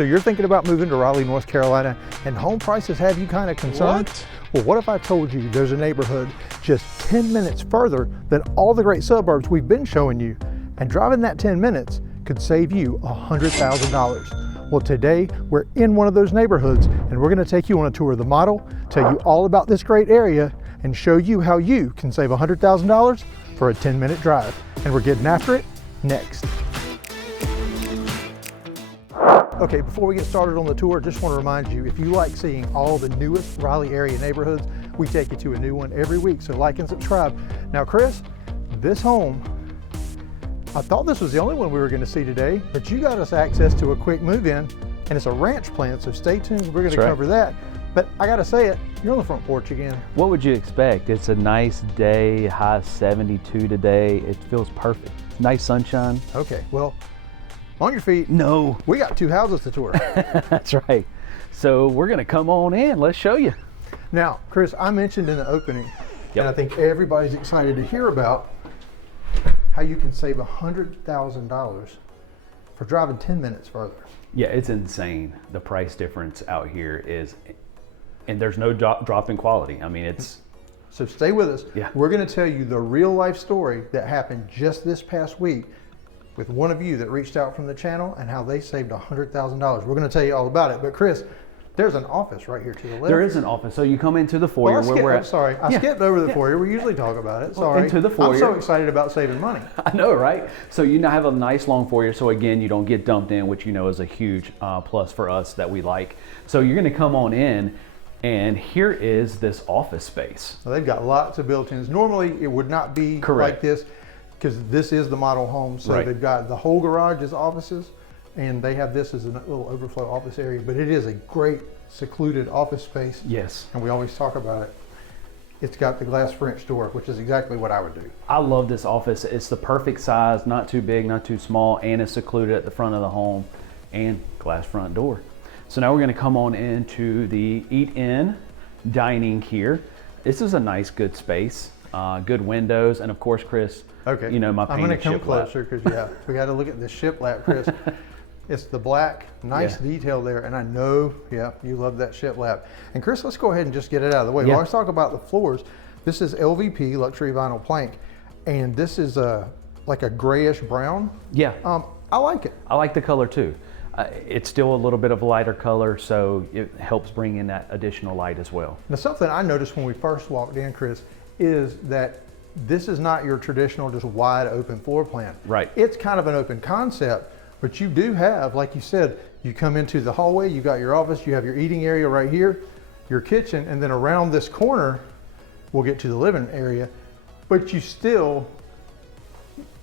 So you're thinking about moving to Raleigh, North Carolina, and home prices have you kind of concerned? What? Well, what if I told you there's a neighborhood just 10 minutes further than all the great suburbs we've been showing you, and driving that 10 minutes could save you $100,000. Well, today we're in one of those neighborhoods, and we're going to take you on a tour of the model, tell you all about this great area, and show you how you can save $100,000 for a 10-minute drive. And we're getting after it next. Okay, before we get started on the tour, just want to remind you, if you like seeing all the newest Raleigh area neighborhoods, we take you to a new one every week, so like and subscribe. Now, Chris, this home, I thought this was the only one we were going to see today, but you got us access to a quick move-in, and it's a ranch plan, so stay tuned, we're going to cover that. But I got to say it, you're on the front porch again. What would you expect? It's a nice day, high 72 today. It feels perfect. Nice sunshine. Okay, well, on your feet. No. We got two houses to tour. That's right. So we're gonna come on in, let's show you. Now, Chris, I mentioned in the opening, and I think everybody's excited to hear about how you can save $100,000 for driving 10 minutes further. Yeah, it's insane. The price difference out here is, and there's no drop in quality. I mean, it's. So stay with us. Yeah. We're gonna tell you the real life story that happened just this past week with one of you that reached out from the channel and how they saved $100,000. We're going to tell you all about it. But Chris, there's an office right here to the left. There is an office. So you come into the foyer where we're at. I'm sorry, I skipped over the foyer. We usually talk about it. Sorry. Into the foyer. I'm so excited about saving money. I know, right? So you now have a nice long foyer. So again, you don't get dumped in, which you know is a huge plus for us that we like. So you're going to come on in, and here is this office space. Now, they've got lots of built-ins. Normally, it would not be like this, because this is the model home. So they've got the whole garage as offices, and they have this as a little overflow office area, but it is a great secluded office space. Yes. And we always talk about it. It's got the glass French door, which is exactly what I would do. I love this office. It's the perfect size, not too big, not too small, and it's secluded at the front of the home, and glass front door. So now we're gonna come on into the eat-in dining here. This is a nice, good space. Good windows, and of course, Chris, you know my painted I'm going to come shiplap. closer because we got to look at this shiplap, Chris. It's the black, nice detail there, and I know, you love that shiplap. And Chris, let's go ahead and just get it out of the way. We always talk about the floors. This is LVP, luxury vinyl plank, and this is like a grayish brown. Yeah. I like it. I like the color too. It's still a little bit of a lighter color, so it helps bring in that additional light as well. Now, something I noticed when we first walked in, Chris, is that this is not your traditional just wide open floor plan. Right. It's kind of an open concept, but you do have, like you said, you come into the hallway, you got your office, you have your eating area right here, your kitchen, and then around this corner, we'll get to the living area, but you still,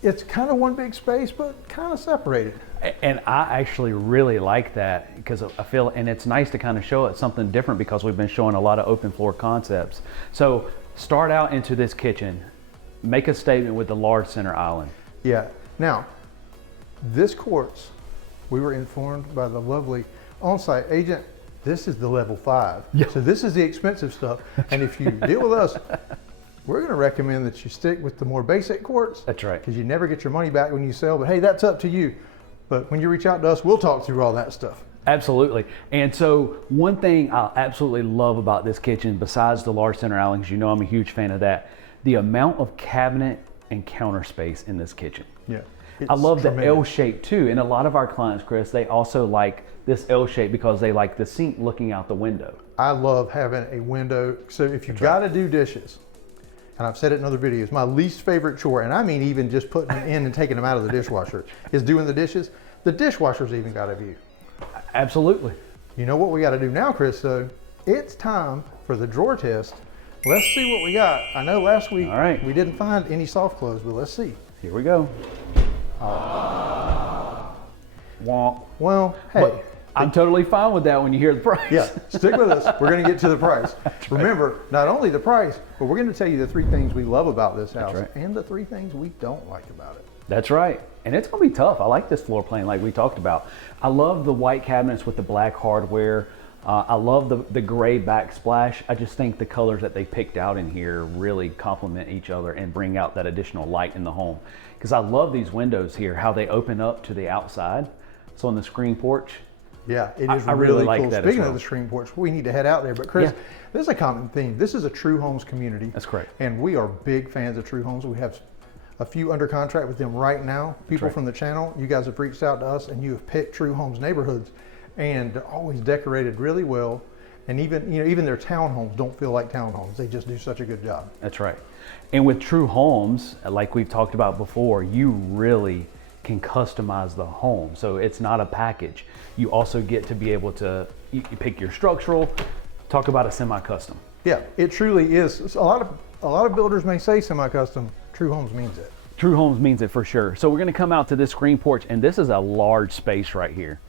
it's kind of one big space, but kind of separated. And I actually really like that because I feel, and it's nice to kind of show it something different because we've been showing a lot of open floor concepts. So start out into this kitchen, make a statement with the large center island. Yeah. Now, this quartz, we were informed by the lovely on-site agent, this is the level 5. Yeah. So this is the expensive stuff. And if you deal with us, we're going to recommend that you stick with the more basic quartz. That's right. Because you never get your money back when you sell, but hey, that's up to you. But when you reach out to us, we'll talk through all that stuff. Absolutely. And so one thing I absolutely love about this kitchen, besides the large center island, because you know I'm a huge fan of that, the amount of cabinet and counter space in this kitchen. Yeah. I love the L shape too. And a lot of our clients, Chris, they also like this L shape because they like the sink looking out the window. I love having a window. So if you've got to do dishes, and I've said it in other videos, my least favorite chore, and I mean even just putting them in and taking them out of the dishwasher, is doing the dishes. The dishwasher's even got a view. Absolutely. You know what we got to do now, Chris, though? It's time for the drawer test. Let's see what we got. I know last week we didn't find any soft close, but let's see. Here we go. Well, hey. I'm totally fine with that when you hear the price. Yeah, stick with us. We're going to get to the price. Remember, not only the price, but we're going to tell you the 3 things we love about this house and the 3 things we don't like about it. That's right. And it's going to be tough. I like this floor plan like we talked about. I love the white cabinets with the black hardware. I love the gray backsplash. I just think the colors that they picked out in here really complement each other and bring out that additional light in the home. Because I love these windows here, how they open up to the outside. So on the screen porch, Yeah, it is I really like cool. that as Speaking well. of the screen porch, we need to head out there. But Chris, this is a common theme. This is a True Homes community. That's correct. And we are big fans of True Homes. We have a few under contract with them right now. People from the channel, you guys have reached out to us and you have picked True Homes neighborhoods, and they're always decorated really well. And even their townhomes don't feel like townhomes. They just do such a good job. That's right. And with True Homes, like we've talked about before, you really can customize the home. So it's not a package. You also get to be able to you pick your structural. Talk about a semi-custom. Yeah, it truly is. A lot of builders may say semi-custom. True Homes means it. True Homes means it for sure. So we're going to come out to this screen porch, and this is a large space right here.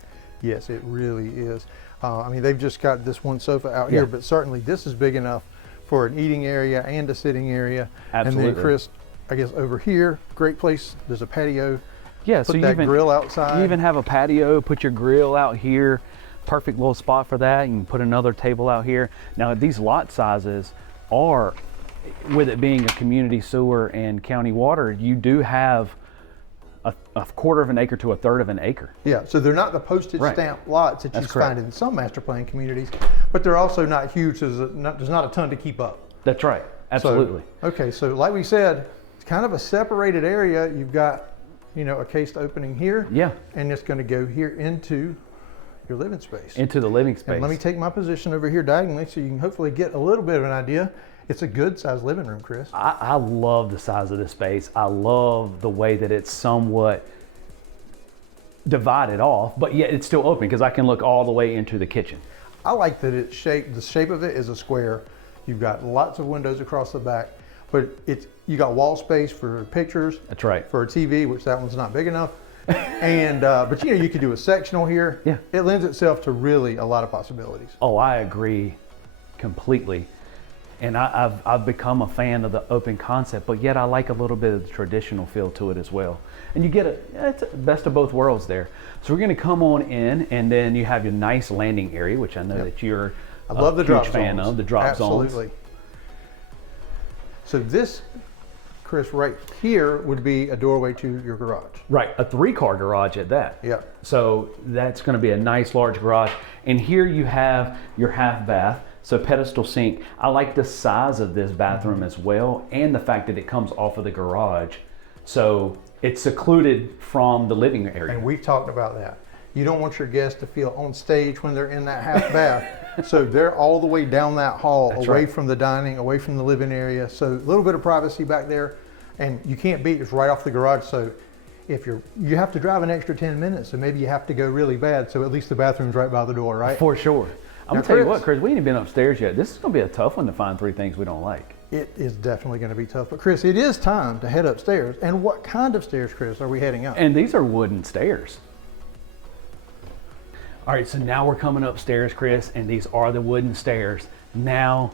Yes, it really is. I mean, they've just got this one sofa out here, but certainly this is big enough for an eating area and a sitting area. Absolutely. And then Chris, I guess over here, great place. There's a patio. Yeah, Put so you that even grill outside. You even have a patio. Put your grill out here. Perfect little spot for that. You can put another table out here. Now these lot sizes are, with it being a community sewer and county water, you do have a quarter of an acre to a third of an acre. Yeah, so they're not the postage stamp lots that you find in some master plan communities, but they're also not huge. There's not a ton to keep up. That's right. Absolutely. So like we said, it's kind of a separated area. You've got, a cased opening here. Yeah. And it's going to go here into your living space. Into the living space. And let me take my position over here diagonally so you can hopefully get a little bit of an idea. It's a good sized living room, Chris. I love the size of this space. I love the way that it's somewhat divided off, but yet it's still open because I can look all the way into the kitchen. I like that the shape of it is a square. You've got lots of windows across the back, but you got wall space for pictures. That's right. For a TV, which that one's not big enough. And but you could do a sectional here. Yeah. It lends itself to really a lot of possibilities. Oh, I agree completely. And I've become a fan of the open concept, but yet I like a little bit of the traditional feel to it as well. And you get it's a best of both worlds there. So we're going to come on in, and then you have your nice landing area, which I know that you're I love the drop fan zones. of, the drop zones. Absolutely. So this, Chris, right here would be a doorway to your garage. Right, a 3-car garage at that. Yeah. So that's going to be a nice large garage. And here you have your half bath. So pedestal sink. I like the size of this bathroom as well, and the fact that it comes off of the garage. So it's secluded from the living area. And we've talked about that. You don't want your guests to feel on stage when they're in that half bath. So they're all the way down that hall, away from the dining, away from the living area. So a little bit of privacy back there, and you can't beat it's right off the garage. So if you have to drive an extra 10 minutes, so maybe you have to go really bad. So at least the bathroom's right by the door, right? For sure. I'm going to tell you what, Chris, we ain't been upstairs yet. This is going to be a tough one to find 3 things we don't like. It is definitely going to be tough. But Chris, it is time to head upstairs. And what kind of stairs, Chris, are we heading up? And these are wooden stairs. All right, so now we're coming upstairs, Chris, and these are the wooden stairs. Now,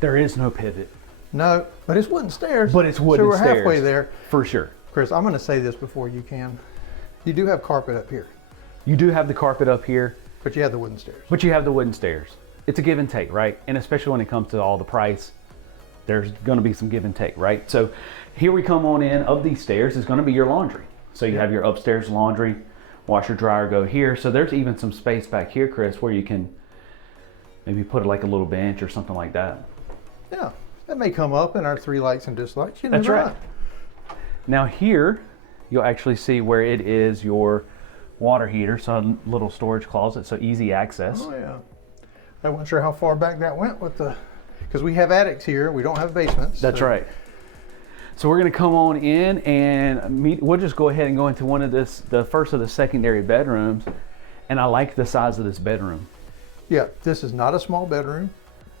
there is no pivot. No, but it's wooden stairs. But it's wooden stairs. So we're halfway there. For sure. Chris, I'm going to say this before you can. You do have carpet up here. You do have the carpet up here. But you have the wooden stairs. But you have the wooden stairs. It's a give and take, right? And especially when it comes to all the price, there's going to be some give and take, right? So here we come on in. Of these stairs is going to be your laundry. So you have your upstairs laundry, washer dryer go here. So there's even some space back here, Chris, where you can maybe put like a little bench or something like that. Yeah, that may come up in our 3 likes and dislikes. That's right. Now here, you'll actually see where it is your water heater, so a little storage closet, so easy access. Oh yeah. I wasn't sure how far back that went with because we have attics here, we don't have basements. That's right. So we're going to come on in and we'll just go ahead and go into one of the first of the secondary bedrooms, and I like the size of this bedroom. Yeah, this is not a small bedroom,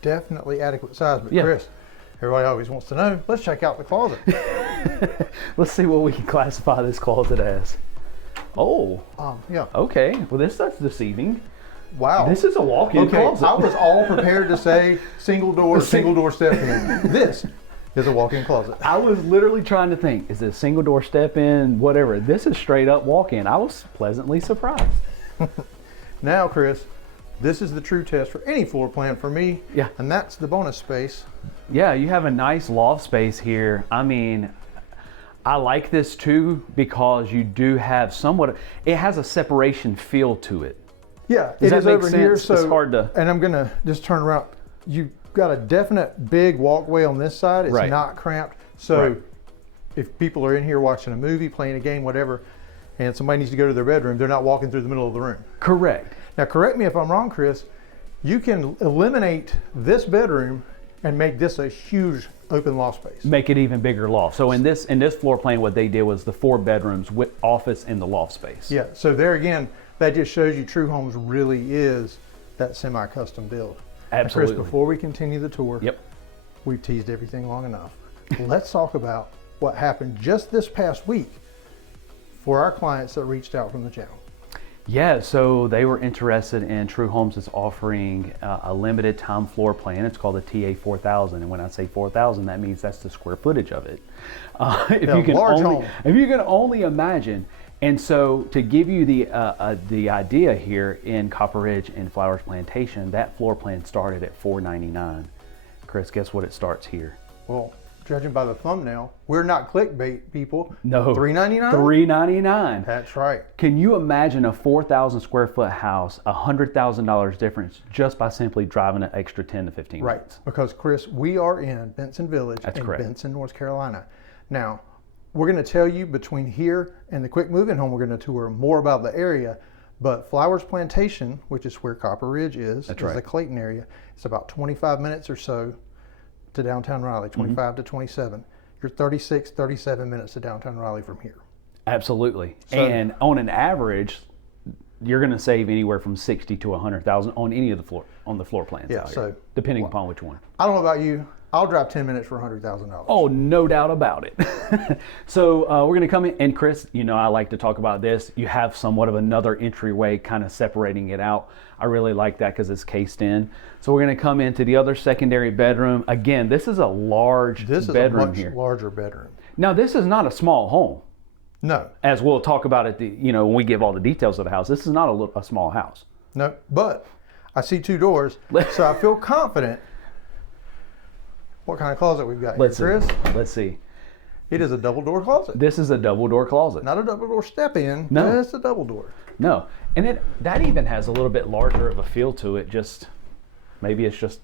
definitely adequate size, but Chris, everybody always wants to know, let's check out the closet. Let's see what we can classify this closet as. Oh. Yeah. Okay. Well, that's deceiving. Wow. This is a walk-in closet. I was all prepared to say single door step in. This is a walk-in closet. I was literally trying to think, is it a single door step in, whatever. This is straight up walk-in. I was pleasantly surprised. Now, Chris, this is the true test for any floor plan for me. Yeah. And that's the bonus space. Yeah, you have a nice loft space here. I mean, I like this too because you do have it has a separation feel to it. Yeah, Does it that is make over sense? here. It's So, hard to. and I'm gonna just turn around. You've got a definite big walkway on this side. It's Right. not cramped. So Right. if people are in here watching a movie, playing a game, whatever, and somebody needs to go to their bedroom, they're not walking through the middle of the room. Correct. Now, correct me if I'm wrong, Chris. You can eliminate this bedroom and make this a huge open loft space. Make it even bigger loft. So in this floor plan, what they did was the 4 bedrooms with office in the loft space. Yeah. So there again, that just shows you True Homes really is that semi-custom build. Absolutely. Now, Chris, before we continue the tour, Yep. we've teased everything long enough. Let's talk about what happened just this past week for our clients that reached out from the channel. Yeah, so they were interested in True Homes is offering a limited time floor plan. It's called the TA 4000, and when I say 4,000, that means that's the square footage of it. If Yeah, you can large only, home. if you can only imagine. And so to give you the idea here, in Copper Ridge and Flowers Plantation, that floor plan started at $499. Chris, guess what it starts here? Well, judging by the thumbnail, we're not clickbait people. No. $399? $399. That's right. Can you imagine a 4,000 square foot house, $100,000 difference just by simply driving an extra 10 to 15 Right. minutes? Because, Chris, we are in Benson Village That's in correct. Benson, North Carolina. Now, we're going to tell you between here and the quick moving home, we're going to tour more about the area. But Flowers Plantation, which is where Copper Ridge is That's the right. Clayton area. It's about 25 minutes or so to downtown Raleigh, 25 to 27. You're 36, 37 minutes to downtown Raleigh from here. Absolutely. So- And on an average, you're going to save anywhere from 60 to 100,000 on any of the floor plans Yeah, out so- here, depending upon which one. I don't know about you. I'll drive 10 minutes for $100,000. Oh, no doubt about it. So we're going to come in, and Chris, you know, I like to talk about this. You have somewhat of another entryway kind of separating it out. I really like that because it's cased in. So we're going to come into the other secondary bedroom. Again, this is a large This is bedroom a much here. larger bedroom. Now, this is not a small home, No, as we'll talk about it. When we give all the details of the house, this is not a small house. no, but I see 2 doors, so I feel confident. What kind of closet we've got Let's here, see. Chris? Let's see. It is a double door closet. This is a double door closet. Not a double door step in. No. It's a double door. No, and that even has a little bit larger of a feel to it. Just maybe it's just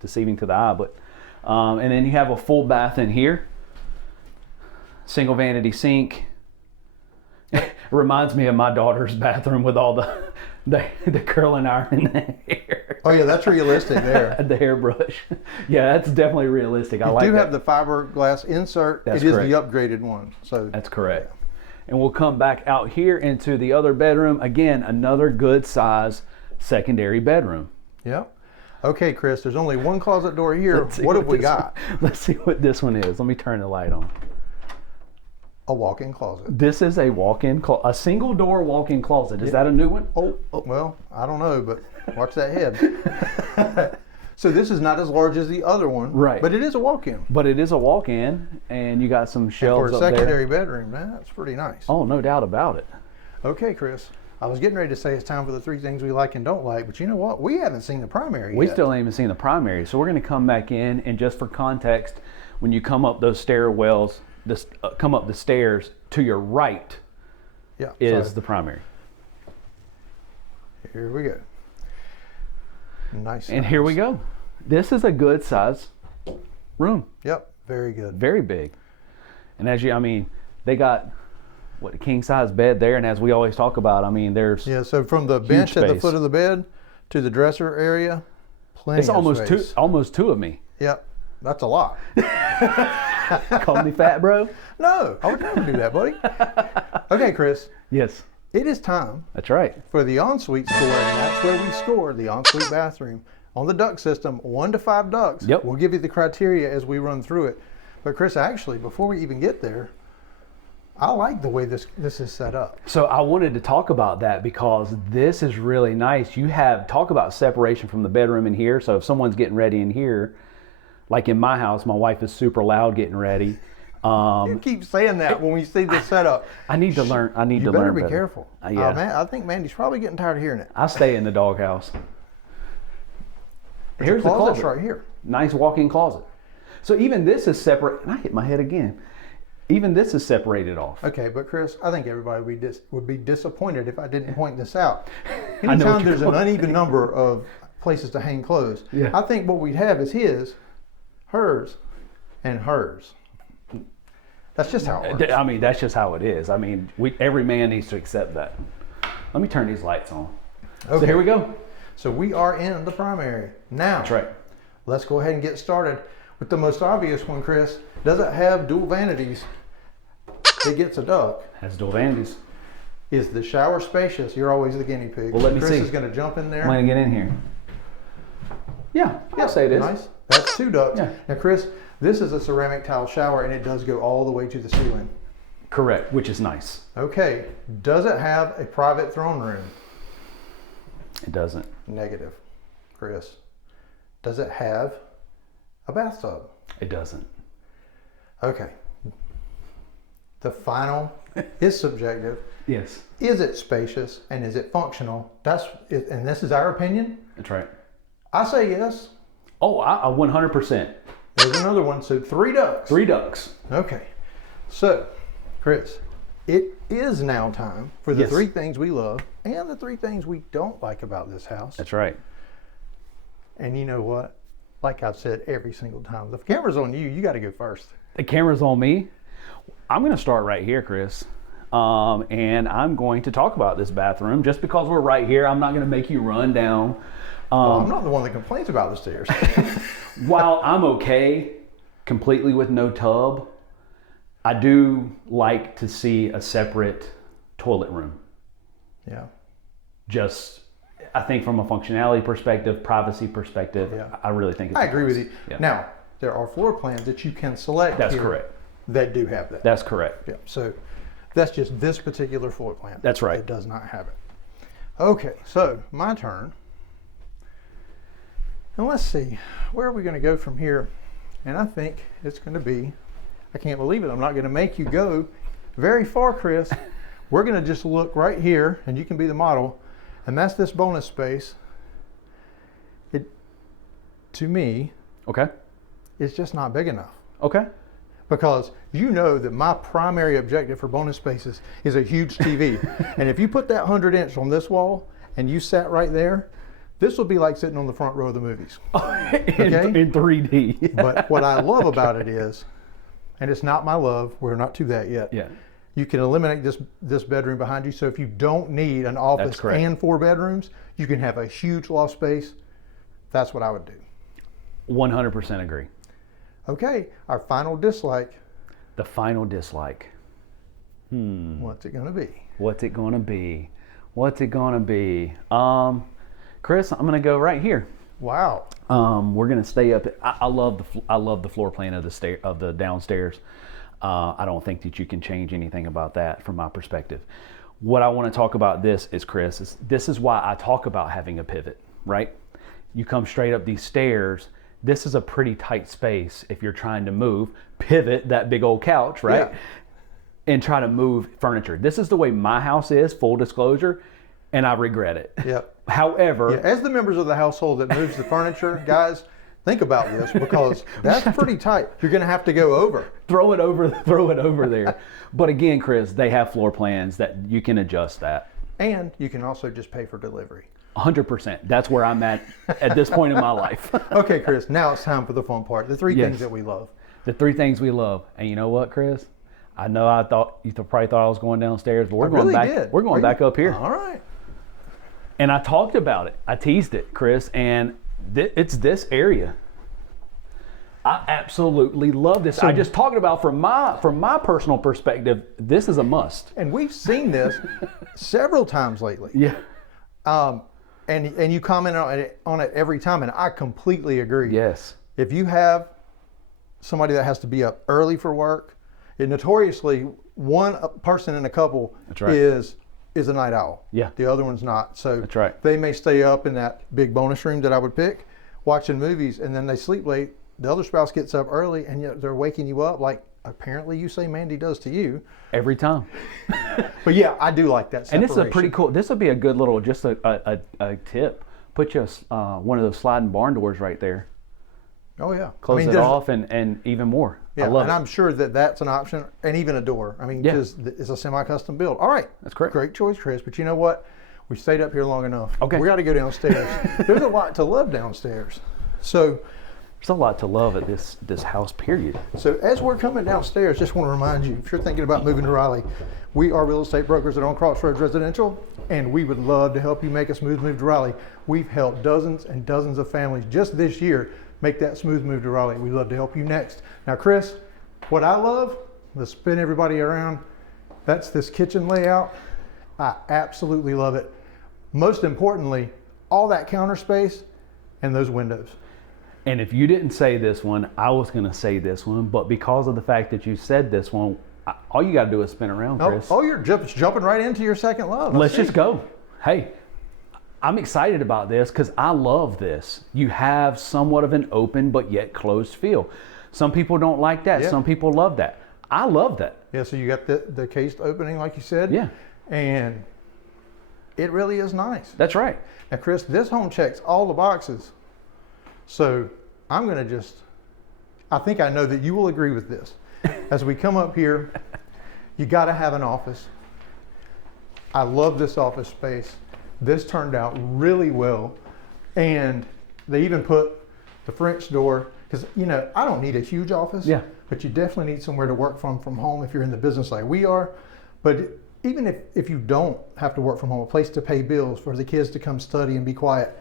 deceiving to the eye, but and then you have a full bath in here, single vanity sink. Reminds me of my daughter's bathroom with all the curling iron in the hair. Oh yeah, that's realistic there. The hairbrush. Yeah, that's definitely realistic. I You like do that. have the fiberglass insert. That's it is correct. the upgraded one. So That's correct. And we'll come back out here into the other bedroom. Again, another good size secondary bedroom. yeah. Okay, Chris. There's only one closet door here. Let's see What have we this got? one- let's see what this one is. Let me turn the light on. A walk-in closet. This is a a single door walk-in closet. Is that a new one? Oh, well, I don't know, but watch that head. So this is not as large as the other one, Right. But it is a walk-in. But it is a walk-in, and you got some For shelves a up there. secondary bedroom, man, that's pretty nice. Oh, no doubt about it. Okay, Chris. I was getting ready to say it's time for the 3 things we like and don't like, but you know what? We haven't seen the primary We yet. still ain't even seen the primary, so we're going to come back in, and just for context, when you come up those stairwells, come up the stairs, to your right yeah, is so the primary. here we go. Nice. And here we go. This is a good size room. Yep, very good. Very big. And they got a king size bed there, and as we always talk about, there's Yeah, so from the bench at the space. foot of the bed to the dresser area, plenty it's of space. almost two of me. Yep, that's a lot. Call me fat, bro. No, I would never do that, buddy. Okay, Chris, Yes, it is time that's right. for the ensuite score, and that's where we score the ensuite bathroom. On the duct system, 1 to 5 ducts. Yep. We'll give you the criteria as we run through it. But Chris, actually, before we even get there, I like the way this is set up. So I wanted to talk about that because this is really nice. You talk about separation from the bedroom in here. So if someone's getting ready in here, like in my house, my wife is super loud getting ready. You keep saying that when we see this setup. I need to learn. I need You to better learn be better. careful. Yeah. Man, I think Mandy's probably getting tired of hearing it. I stay in the doghouse. Here's the Closet's closet. right here. Nice walk-in closet. So even this is separate. And I hit my head again. Even this is separated off. Okay, but Chris, I think everybody would be disappointed if I didn't point this out. I know Anytime what there's you're an uneven number of places to hang clothes, Yeah. I think what we'd have is his, hers, and hers. That's just how it works. I mean, that's just how it is. I mean, every man needs to accept that. Let me turn these lights on. Okay. So here we go. So we are in the primary. Now, That's right. let's go ahead and get started with the most obvious one, Chris. Does it have dual vanities? It gets a duct. Has dual vanities. Is the shower spacious? You're always the guinea pig. Well, let me Chris see. is going to jump in there. I'm going to get in here. Yeah, I'll say it is. Nice. That's 2 ducts. Yeah. Now, Chris, this is a ceramic tile shower, and it does go all the way to the ceiling. Correct, which is nice. Okay. Does it have a private throne room? It doesn't. Negative. Chris, does it have a bathtub? It doesn't. Okay. The final is subjective. Yes. Is it spacious and is it functional? That's it, and this is our opinion. That's right. I say yes. Oh, I 100%. There's another one. So 3 ducts. 3 ducks. Okay. So, Chris, it is now time for the Yes. 3 things we love and the 3 things we don't like about this house. That's right. And you know what? Like I've said every single time, the camera's on you. You got to go first. The camera's on me. I'm going to start right here, Chris. And I'm going to talk about this bathroom. Just because we're right here, I'm not going to make you run down. I'm not the one that complains about the stairs. While I'm okay completely with no tub, I do like to see a separate toilet room. Yeah. Just, I think from a functionality perspective, privacy perspective, Yeah. I really think it's I agree with you. Yeah. Now, there are floor plans that you can select. That's here correct. That do have that. That's correct. Yeah. So that's just this particular floor plan. That's right. It does not have it. Okay, so my turn. And let's see, where are we going to go from here? And I think it's going to be, I can't believe it, I'm not going to make you go very far, Chris. We're going to just look right here, and you can be the model, and that's this bonus space. It, to me, Okay. it's just not big enough. Okay. Because you know that my primary objective for bonus spaces is a huge TV. And if you put that 100-inch on this wall and you sat right there, this will be like sitting on the front row of the movies. in 3D. But what I love about it is, and it's not my love, we're not to that yet. Yeah. You can eliminate this bedroom behind you. So if you don't need an office correct. and 4 bedrooms, you can have a huge loft space. That's what I would do. 100% agree. Okay, our final dislike. The final dislike. What's it going to be? What's it going to be? What's it going to be? Chris, I'm going to go right here. Wow. We're going to stay up. I love the floor plan of the downstairs. I don't think that you can change anything about that from my perspective. What I want to talk about this is, Chris, this is why I talk about having a pivot, right? You come straight up these stairs. This is a pretty tight space if you're trying to move, pivot that big old couch, right? Yeah. And try to move furniture. This is the way my house is, full disclosure, and I regret it. Yep. However, Yeah, as the members of the household that moves the furniture, guys, think about this because that's pretty tight. You're going to have to go over. throw it over there. But again, Chris, they have floor plans that you can adjust that. And you can also just pay for delivery. 100%. That's where I'm at this point in my life. Okay, Chris, now it's time for the fun part. The 3 Yes. things that we love. The 3 things we love. And you know what, Chris? I know I thought you probably thought I was going downstairs, but we're going really back. did. We're going back up here. All right. And I talked about it. I teased it, Chris, and it's this area. I absolutely love this. I just talked about from my personal perspective, this is a must. And we've seen this several times lately. Yeah. And you comment on it every time, and I completely agree. Yes. If you have somebody that has to be up early for work, it notoriously one person in a couple That's right. is a night owl. Yeah. The other one's not. So That's right. they may stay up in that big bonus room that I would pick, watching movies, and then they sleep late. The other spouse gets up early, and yet they're waking you up like apparently you say Mandy does to you. Every time. But yeah, I do like that separation. And this is a pretty cool. This would be a good little, just a tip. Put you one of those sliding barn doors right there. Oh yeah. Close it off and even more. Yeah, I love and it. I'm sure that that's an option, and even a door. I mean, because it's a semi-custom build. All right. That's correct. Great choice, Chris. But you know what? We stayed up here long enough. Okay. We got to go downstairs. There's a lot to love downstairs. So there's a lot to love at this house, period. So as we're coming downstairs, just want to remind you, if you're thinking about moving to Raleigh, we are real estate brokers at On Crossroads Residential, and we would love to help you make a smooth move to Raleigh. We've helped dozens and dozens of families just this year make that smooth move to Raleigh. We'd love to help you next. Now, Chris, what I love, let's spin everybody around, that's this kitchen layout. I absolutely love it. Most importantly, all that counter space and those windows. And if you didn't say this one, I was going to say this one, but because of the fact that you said this one, all you got to do is spin around, Chris. Oh, you're jumping right into your second love. Let's just go. Hey, I'm excited about this because I love this. You have somewhat of an open but yet closed feel. Some people don't like that. Yeah. Some people love that. I love that. Yeah, so you got the cased opening like you said. Yeah. And it really is nice. That's right. Now, Chris, this home checks all the boxes. So I'm going to I think I know that you will agree with this. As we come up here, you got to have an office. I love this office space. This turned out really well. And they even put the French door, because, you know, I don't need a huge office. Yeah. But you definitely need somewhere to work from home if you're in the business like we are. But even if you don't have to work from home, a place to pay bills, for the kids to come study and be quiet,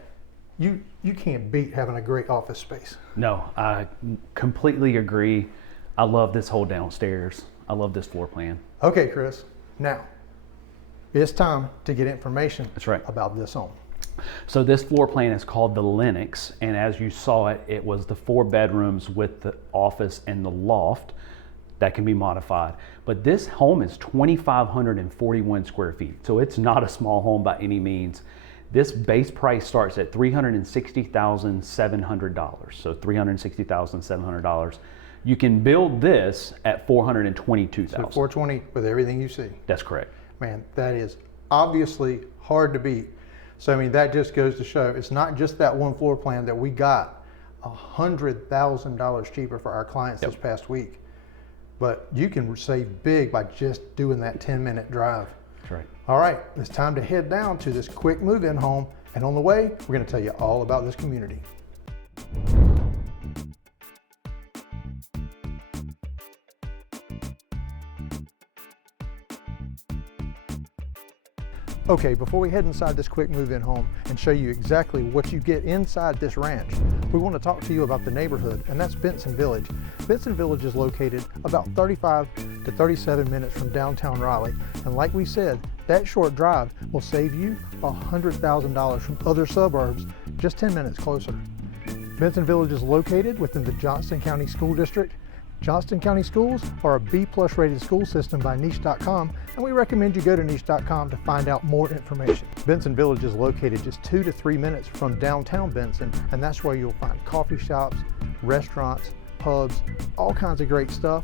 you can't beat having a great office space. No, I completely agree. I love this whole downstairs. I love this floor plan. Okay, Chris. Now, it's time to get information That's right. about this home. So this floor plan is called the Lennox, and as you saw it, it was the 4 bedrooms with the office and the loft that can be modified. But this home is 2,541 square feet, so it's not a small home by any means. This base price starts at $360,700, so $360,700. You can build this at $422,000. So 420 with everything you see. That's correct. Man, that is obviously hard to beat. So, I mean, that just goes to show it's not just that one floor plan that we got $100,000 cheaper for our clients this past week. But you can save big by just doing that 10-minute drive. That's right. All right, it's time to head down to this quick move-in home. And on the way, we're going to tell you all about this community. Okay, before we head inside this quick move-in home and show you exactly what you get inside this ranch, we want to talk to you about the neighborhood, and that's Benson Village. Benson Village is located about 35 to 37 minutes from downtown Raleigh, and like we said, that short drive will save you $100,000 from other suburbs just 10 minutes closer. Benson Village is located within the Johnston County School District. Johnston County Schools are a B+ rated school system by niche.com, and we recommend you go to niche.com to find out more information. Benson Village is located just 2 to 3 minutes from downtown Benson, and that's where you'll find coffee shops, restaurants, pubs, all kinds of great stuff.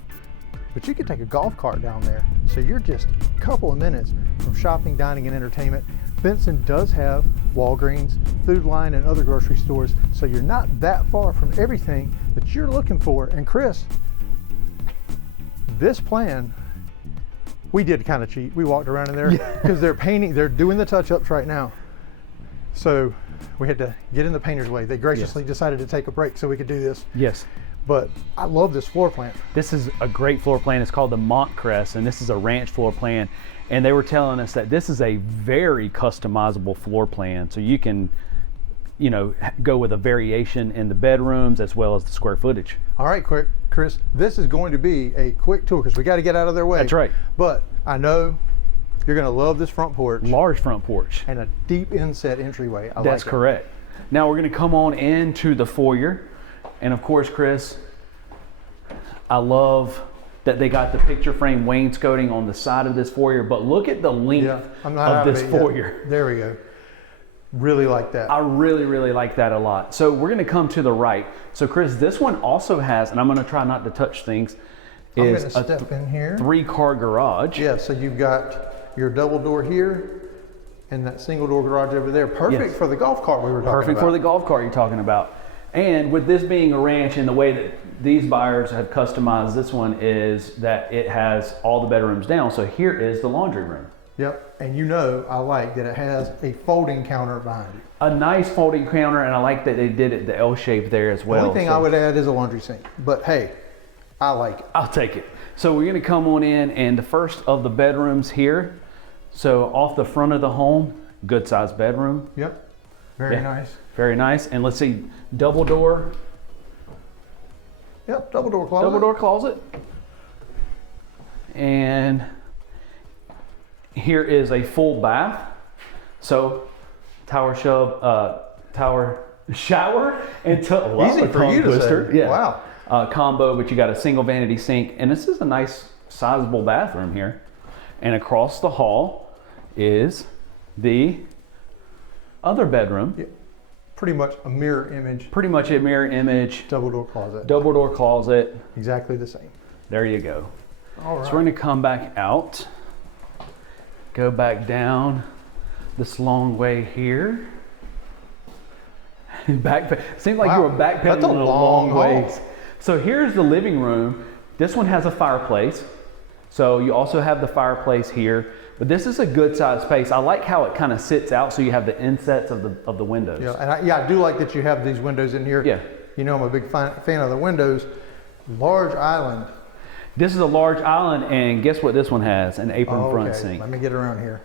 But you can take a golf cart down there, so you're just a couple of minutes from shopping, dining, and entertainment. Benson does have Walgreens, Food Line, and other grocery stores, so you're not that far from everything that you're looking for. And Chris, this plan, we did kind of cheat. We walked around in there because they're doing the touch-ups right now. So we had to get in the painter's way. They graciously decided to take a break so we could do this. Yes. But I love this floor plan. This is a great floor plan. It's called the Montcrest, and this is a ranch floor plan. And they were telling us that this is a very customizable floor plan. So you can, you know, go with a variation in the bedrooms as well as the square footage. All right, quick, Chris, this is going to be a quick tour because we got to get out of their way. That's right. But I know you're going to love this front porch. Large front porch. And a deep inset entryway. That's correct. Now we're going to come on into the foyer. And of course, Chris, I love that they got the picture frame wainscoting on the side of this foyer, but look at the length of this foyer. There we go. Really like that. I really, really like that a lot. So we're going to come to the right. So Chris, this one also has, and I'm going to try not to touch things, is I'm going to step in here. 3-car garage. Yeah, so you've got your double door here and that single door garage over there. Perfect for the golf cart we were talking about. Perfect for the golf cart you're talking about. And with this being a ranch, and the way that these buyers have customized this one is that it has all the bedrooms down. So here is the laundry room. Yep, and you know I like that it has a folding counter behind it. A nice folding counter, and I like that they did it the L shape there as well. The only thing I would add is a laundry sink, but hey, I like it. I'll take it. So we're gonna come on in, and the first of the bedrooms here. So off the front of the home, good sized bedroom. Yep, very nice. Very nice. And let's see, double door. Yep, double door closet. Double door closet. And here is a full bath. So tower shower and easy for you to say. Yeah. Wow. Combo, but you got a single vanity sink, and this is a nice sizable bathroom here. And across the hall is the other bedroom. Yeah. Pretty much a mirror image. Pretty much a mirror image. Double door closet. Double door closet. Exactly the same. There you go. All right. So we're going to come back out, go back down this long way here. Seems like you were backpedaling That's a long ways. So here's the living room. This one has a fireplace. So you also have the fireplace here, but this is a good sized space. I like how it kind of sits out, so you have the insets of the windows. Yeah, and I do like that you have these windows in here. Yeah. You know I'm a big fan of the windows. Large island. This is a large island, and guess what this one has? An apron front sink. Let me get around here.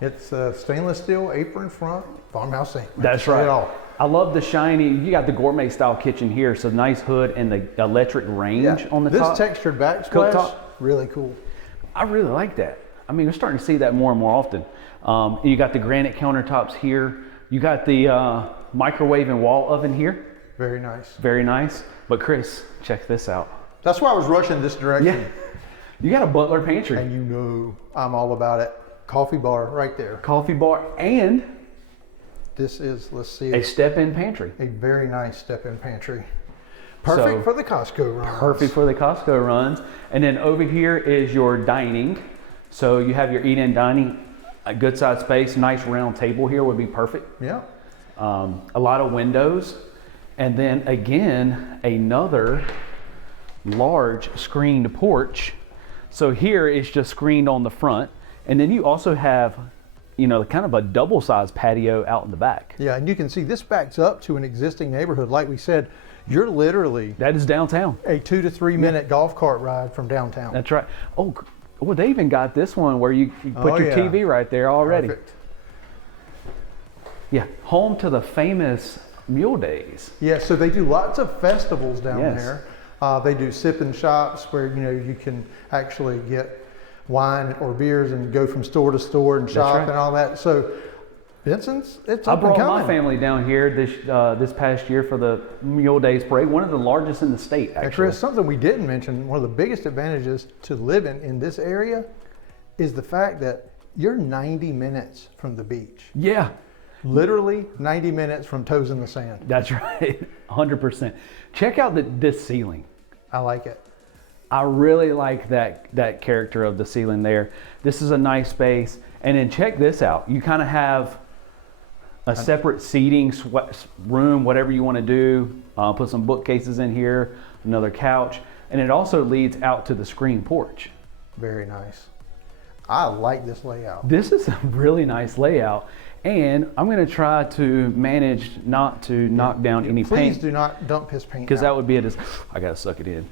It's stainless steel apron front farmhouse sink. That's right. I love the shiny, you got the gourmet style kitchen here, so nice hood and the electric range on the top. This textured backsplash, really cool. I really like that. I mean, we're starting to see that more and more often. You got the granite countertops here. You got the microwave and wall oven here. Very nice. Very nice. But Chris, check this out. That's why I was rushing this direction. Yeah. You got a butler pantry. And you know I'm all about it. Coffee bar right there. Coffee bar, and this is, let's see, a step-in pantry. A very nice step-in pantry. Perfect for the Costco runs. Perfect for the Costco runs. And then over here is your dining. So you have your eat-in dining, a good sized space, nice round table here would be perfect. Yeah. A lot of windows. And then again, another large screened porch. So here it's just screened on the front. And then you also have, you know, kind of a double-sized patio out in the back. Yeah, and you can see this backs up to an existing neighborhood. Like we said, you're literally... That is downtown. A 2 to 3 minute golf cart ride from downtown. That's right. Oh, well, they even got this one where you put your TV right there already. Perfect. Yeah, home to the famous Mule Days. Yeah, so they do lots of festivals down there. They do sip-in shops where, you know, you can actually get wine or beers and go from store to store and shop and all that. So Benson's, it's up and coming. I brought my family down here this past year for the Mule Days Parade, one of the largest in the state, actually. And Chris, something we didn't mention, one of the biggest advantages to living in this area is the fact that you're 90 minutes from the beach. Yeah. Literally 90 minutes from toes in the sand. That's right, 100%. Check out this ceiling. I like it. I really like that character of the ceiling there. This is a nice space. And then check this out. You kind of have a separate seating room, whatever you want to do. Put some bookcases in here, another couch. And it also leads out to the screen porch. Very nice. I like this layout. This is a really nice layout. And I'm going to try to manage not to knock down any paint. Please do not dump his paint. Because that would be I got to suck it in.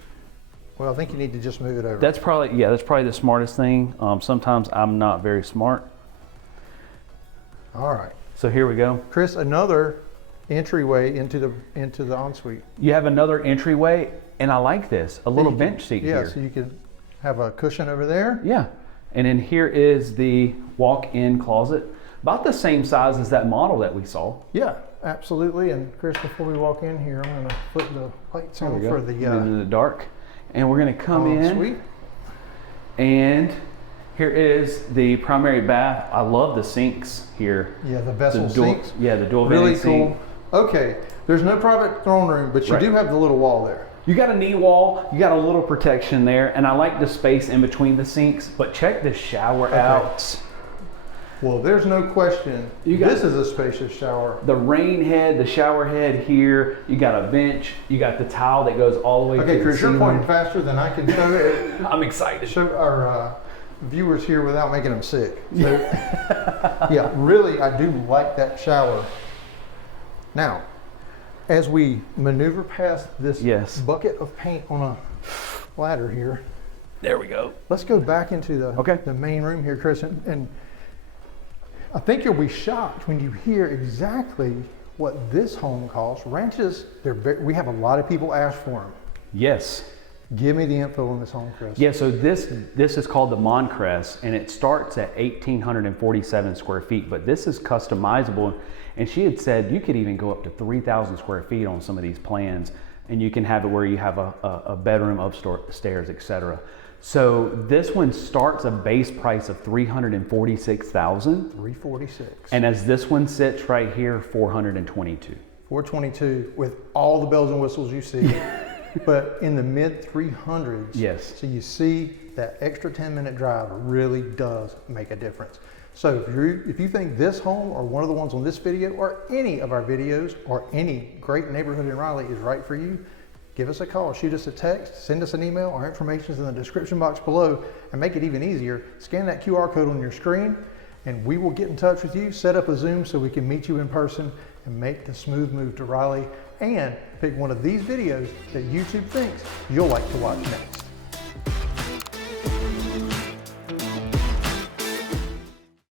Well, I think you need to just move it over. That's probably the smartest thing. Sometimes I'm not very smart. All right. So here we go. Chris, another entryway into the ensuite. You have another entryway, and I like this. A little bench seat here. Yeah, so you can have a cushion over there. Yeah. And then here is the walk-in closet. About the same size as that model that we saw. Yeah, absolutely. And Chris, before we walk in here, I'm going to put the lights on for the in the dark. And we're going to come in. Sweet. And here is the primary bath. I love the sinks here. Yeah, the vessel sinks. Yeah, the dual really venting cool. Okay, there's no private throne room, but you do have the little wall there. You got a knee wall, you got a little protection there, and I like the space in between the sinks, but check the shower out. Well, there's no question. This is a spacious shower. The rain head, the shower head here. You got a bench. You got the tile that goes all the way to the ceiling. Okay, Chris, you're pointing faster than I can show it. I'm excited. Show our viewers here without making them sick. So, yeah, really, I do like that shower. Now, as we maneuver past this bucket of paint on a ladder here. There we go. Let's go back into the main room here, Chris, and I think you'll be shocked when you hear exactly what this home costs. Ranches, we have a lot of people ask for them. Yes. Give me the info on this home, Chris. Yeah, so this is called the Moncrest, and it starts at 1,847 square feet, but this is customizable. And she had said you could even go up to 3,000 square feet on some of these plans, and you can have it where you have a bedroom upstairs, etc. So this one starts a base price of $346,000. 346. And as this one sits right here, 422. 422 with all the bells and whistles you see, but in the mid 300s. Yes. So you see that extra 10-minute drive really does make a difference. So if you think this home or one of the ones on this video or any of our videos or any great neighborhood in Raleigh is right for you, give us a call, shoot us a text, send us an email. Our information is in the description box below, and make it even easier, scan that QR code on your screen and we will get in touch with you, set up a Zoom so we can meet you in person and make the smooth move to Raleigh and pick one of these videos that YouTube thinks you'll like to watch next.